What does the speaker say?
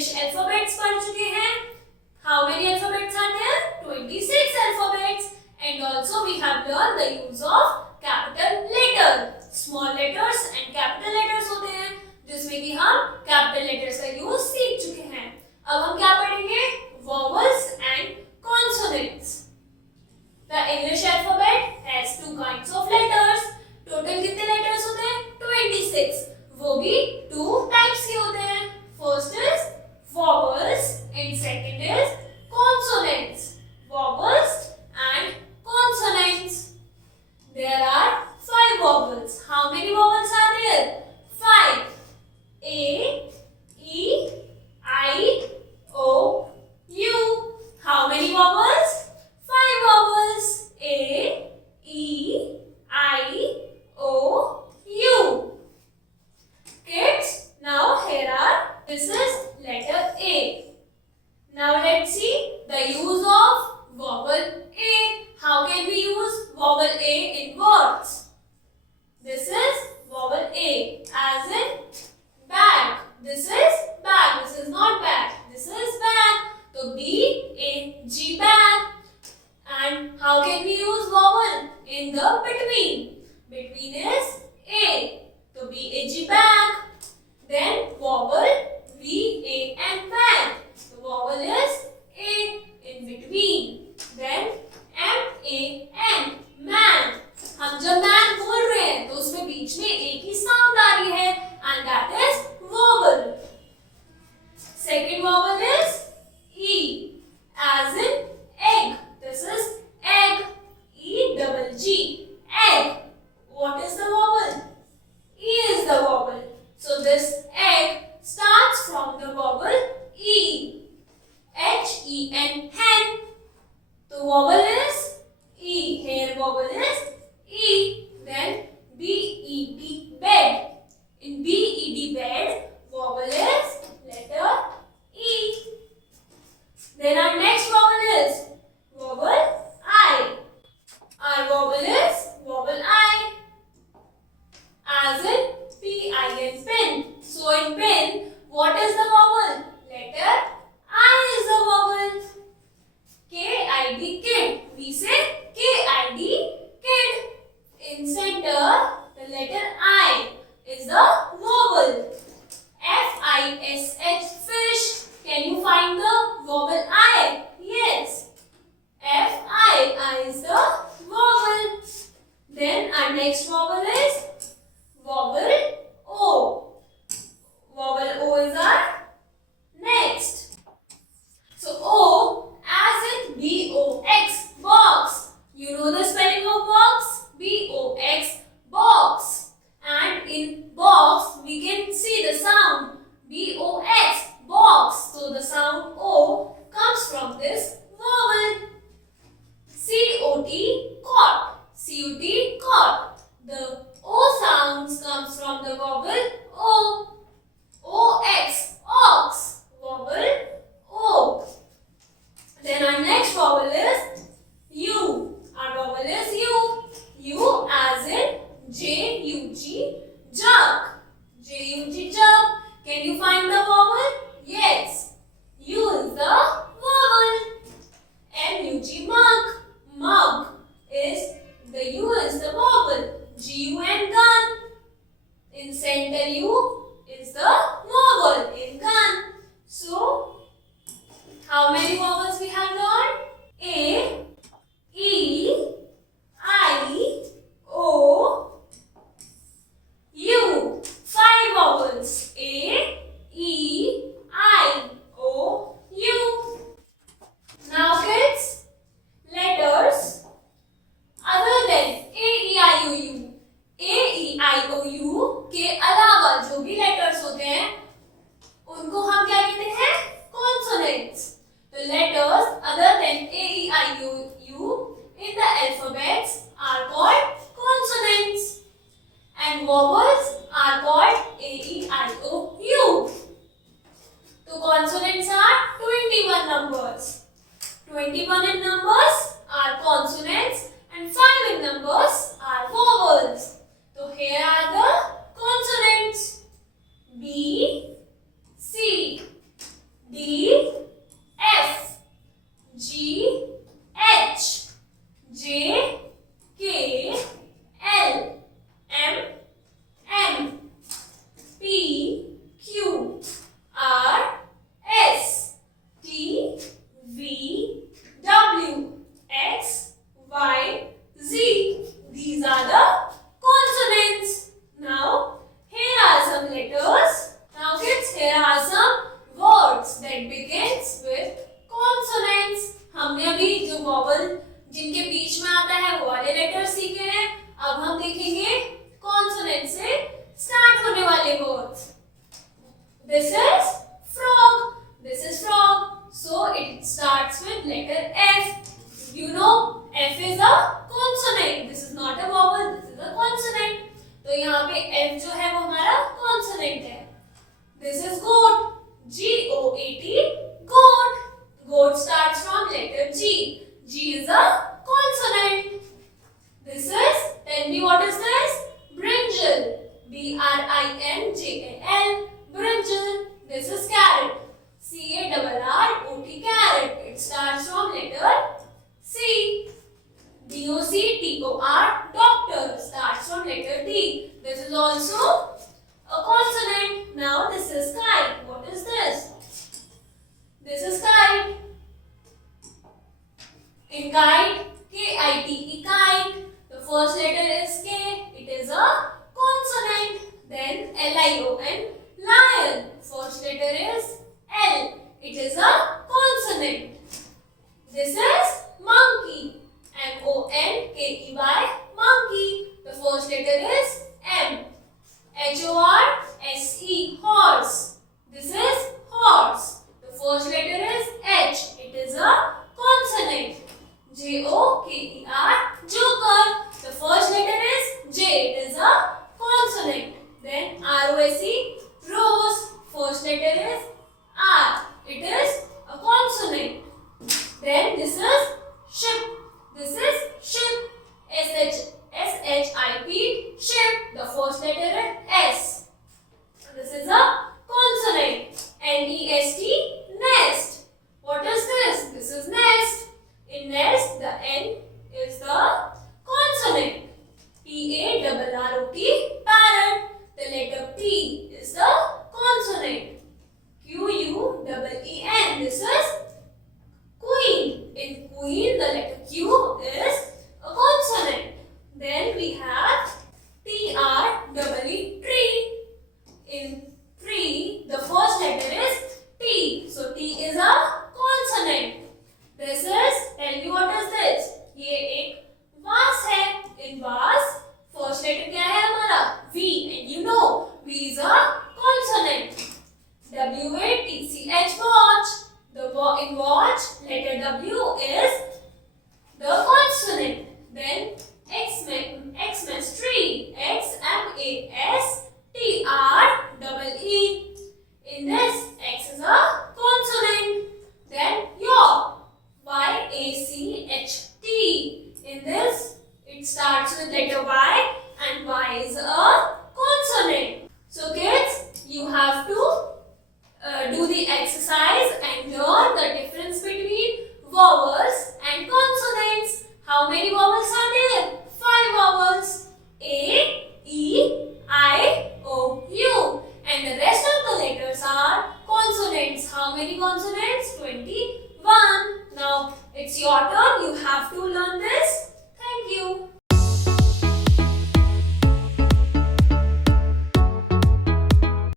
English alphabets पढ़ चुके हैं. How many alphabets are there? 26 alphabets. And also we have learned the use of capital letter. Small letters and capital letters होते हैं जिसमें कि हम capital letters का use सीख चुके हैं. अब हम क्या पढ़ेंगे? Vowels and consonants. The English alphabet has two kinds of letters. Total कितने letters होते हैं? 26. वो भी two types के होते हैं. First is vowels and second is consonants. Vowels and consonants. There are 5 vowels. How many vowels are there? 5. A, E, I, O, U. How many vowels? 5 vowels. A, E, I, O, U. Kids, now here are, this is letter A. Now let's see the use of vowel A. How can we use vowel A in words? This is vowel A as in bag. This is bag. This is not bag. This is bag. So B-A-G bag. And how can we use vowel in the between? Between is A. So B-A-G bag. Then vowel V-A-N bag. The vowel is A in between. Then M-A-N man. हम जब man बोल रहे हैं तो उसमें बीच में एक ही sound आ रही है and that is vowel. Second vowel is E as in egg. This is egg. E-double-G. Egg. What is the vowel? E is the vowel. So this egg starts from the vowel E. H-E-N, hen. The vowel is E. Here vowel is E. Then B-E-D, bed. In B-E-D, bed, vowel is letter E. Then our next vowel is vowel I. Our vowel is vowel I. As in P-I-N, pen. So in pen, what is the vowel? Letter I is the vowel. K-I-D, kid. We say K-I-D, kid. In center, the letter I is the vowel. F-I-S-H, fish. Can you find the vowel I? Yes. F-I, I is the vowel. Then our next vowel is vowel O. Vowel O is our next. So O as in B-O-X, box. You know the spelling of box? B-O-X, box. And in box we can see the sound B-O-X, box. So the sound O comes from this vowel. C-O-T, cot. C-O-T, cot. The O sounds comes from the vowel O. O-X, ox. Vowel O. Then our next vowel is U. Our vowel is U. U as in J-U-G, jug. J-U-G, jug. Can you find the vowel? Yes. U is the vowel. M-U-G, mug. Mug is, the U is the vowel. G-U-N, gun. In center U is the vowel in gun. So, how many vowels we have learned? A, E, I, O, U. 5 vowels. A, E, I, O, U. Now kids, letters other than A, E, I, O, U. A, E, I, O, U के अलावा जो भी letters होते हैं उनको हम क्या कहते हैं? Consonants. The letters other than A, E, I, O, U in the alphabets are called consonants. And vowels are called A, E, I, O, U. So consonants are 21 numbers. 21 in numbers are consonants and 5 in numbers are vowels. So here are the consonants. F जो है वो हमारा consonant है. This is goat. G-O-A-T, goat. Goat starts from letter G. G is a consonant. This is, tell me what is this? Brinjal. B-R-I-N-J-A-L. Brinjal. This is carrot. C-A-R-R-O-T, carrot. It starts from letter C. D-O-C-T-O-R, doctor. Starts from letter D. This is also a consonant. Now this is kite. What is this? This is kite. In kite, K-I-T-E, kite. The first letter is K. It is a consonant. Then L-I-O-N, lion. First letter is L. It is a consonant. This is monkey. M-O-N-K-E-Y, monkey. The first letter is M. H-O-R-S-E, horse. This is horse. The first letter is H. It is a consonant. J-O-K-E-R, joker. The first letter is J. It is a consonant. Then R-O-S-E, rose. First letter is R. It is a consonant. Then this is ship. This is ship. S-H-I-P, ship. The first letter is S. This is a consonant. N-E-S-T, nest. What is this? This is nest. In nest, the N is the consonant. P-A-R-R-O-T, parrot. The letter P is the consonant. Q-U-E-E-N. This is queen. In queen, the letter Q is a consonant. Then we have T-R-E-E, tree. In tree, the first letter is T. So T is a consonant. This is, tell me what is this? ये एक vase है. In vase, first letter क्या है हमारा? V. And you know, V is a consonant. W-A-T-C-H, watch. In watch, letter W is the consonant. Then Xmas, tree. X-M-A-S-T-R-E-E. In this, X is a consonant. Then yacht. Y-A-C-H-T. In this, it starts with letter Y and Y is a consonant. So kids, you have to do the exercise and learn the difference between vowels and consonants. How many vowels are there? 5 vowels. A, E, I, O, U. And the rest of the letters are consonants. How many consonants? 21. Now, it's your turn. You have to learn this.